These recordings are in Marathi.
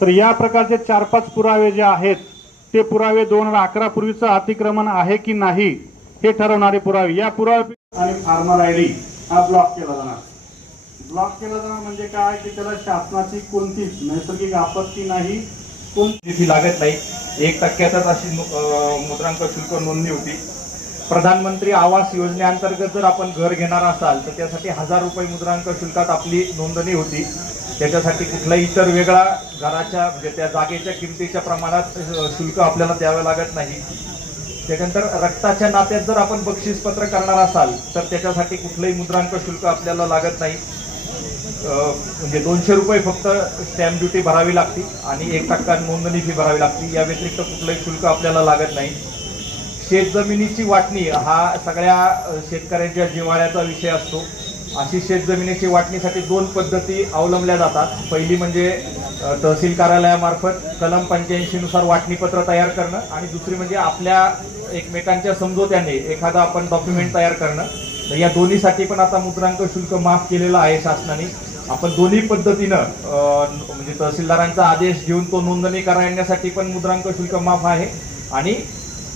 तर या प्रकारचे 4-5 पुरावे जे आहेत ते पुरावे 2011 पूर्वीचं अतिक्रमण आहे की नाही हे ठरवणारे पुरावे, या पुरावे आणि फार्मर आयडी हा ब्लॉक केला जाणार. ब्लॉक केला जाणार म्हणजे काय की त्याला शासनाची कोणतीच नैसर्गिक आपत्ती नाही, कोणती लागत नाही. 1% अशी मुद्रांक शुल्क नोंदणी होती. प्रधानमंत्री आवास योजनेअंतर्गत जर आपण घर घेणार असाल तर त्यासाठी 1000 रुपये मुद्रांक शुल्कात आपली नोंदणी होती. त्याच्यासाठी कुठलाही इतर वेगळा घराच्या म्हणजे त्या जागेच्या किमतीच्या प्रमाणात शुल्क आपल्याला द्यावं लागत नाही. त्यानंतर रक्ताच्या नात्यात जर आपण बक्षीसपत्र करणार असाल तर त्याच्यासाठी कुठलंही मुद्रांक शुल्क आपल्याला लागत नाही. म्हणजे 200 रुपये फक्त स्टॅम्प ड्युटी भरावी लागते आणि 1% नोंदणी फी भरावी लागते. या व्यतिरिक्त कुठलंही शुल्क आपल्याला लागत नाही. शेत जमिनीची वाटणी हा सगळ्या शेतकऱ्यांच्या जिव्हाळ्याचा विषय असतो. अशी शेत जमिनीची वाटणीसाठी 2 पद्धती अवलंबल्या जातात. पहिली म्हणजे तहसील कार्यालयामार्फत कलम 85 नुसार वाटणीपत्र तयार करणं आणि दुसरी म्हणजे आपल्या एकमेकांच्या समझोत्याने एखादा आपण डॉक्युमेंट तयार करणं. तर या दोन्हीसाठी पण आता मुद्रांक शुल्क माफ केलेलं आहे शासनाने. आपण दोन्ही पद्धतीनं म्हणजे तहसीलदारांचा आदेश घेऊन तो नोंदणी करण्यासाठी पण मुद्रांक शुल्क माफ आहे आणि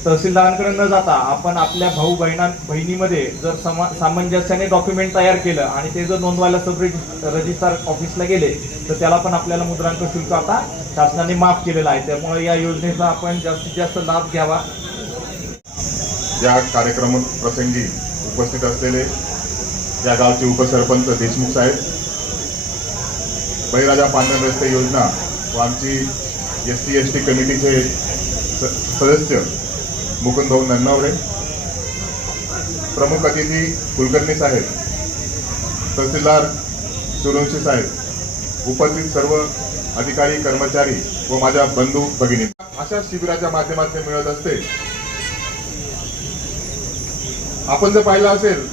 तहसीलदारांकडे न जाता आपण आपल्या भाऊ बहिणीमध्ये जर सामंजस्याने डॉक्युमेंट तयार केलं आणि ते जर नोंदवायला सब रजिस्ट्रार ऑफिसला गेले तर त्याला पण आपल्याला मुद्रांक शुल्क आता शासनाने माफ केलेलं आहे. त्यामुळे या योजनेचा आपण जास्तीत जास्त लाभ घ्यावा. या कार्यक्रम प्रसंगी उपस्थित असलेले या गावचे उपसरपंच देशमुख साहेब, बळीराजा पांढरण रस्ते योजना व आमची SC ST कमिटीचे सदस्य मुकुंद भाऊ नन्नावरे, प्रमुख अतिथी कुलकर्णी साहेब, तहसीलदार सूर्यवंशी साहेब, उपस्थित सर्व अधिकारी कर्मचारी व माझ्या बंधू भगिनी, अशा शिबिराच्या माध्यमातून मिळत असते. आपण जर पाहिलं असेल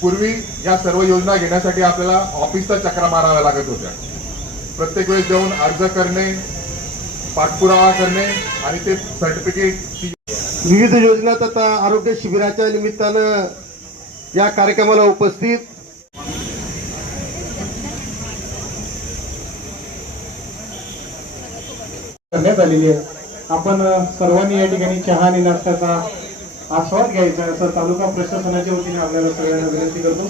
पूर्वी या सर्व योजना घेण्यासाठी आपल्याला ऑफिसचा चक्रा माराव्या लागत होत्या. प्रत्येक वेळेस जाऊन अर्ज करणे, पाठपुरावा करणे आणि ते सर्टिफिकेट. विविध योजनात आता आरोग्य शिबिराच्या निमित्तानं या कार्यक्रमाला उपस्थित करण्यात आलेली आहे. आपण सर्वांनी या ठिकाणी चहा आणि नाश्त्याचा आस्वाद घ्यायचा असं तालुका प्रशासनाच्या वतीने आपल्याला सगळ्यांना विनंती करतो.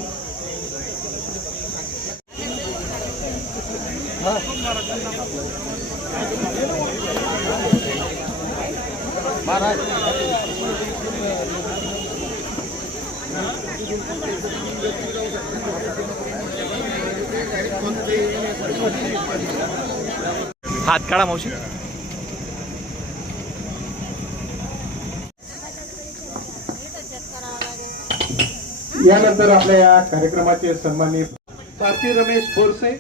हात काढा मावशी. यानंतर आपल्या या कार्यक्रमाचे सन्मानित साथी रमेश बोरसे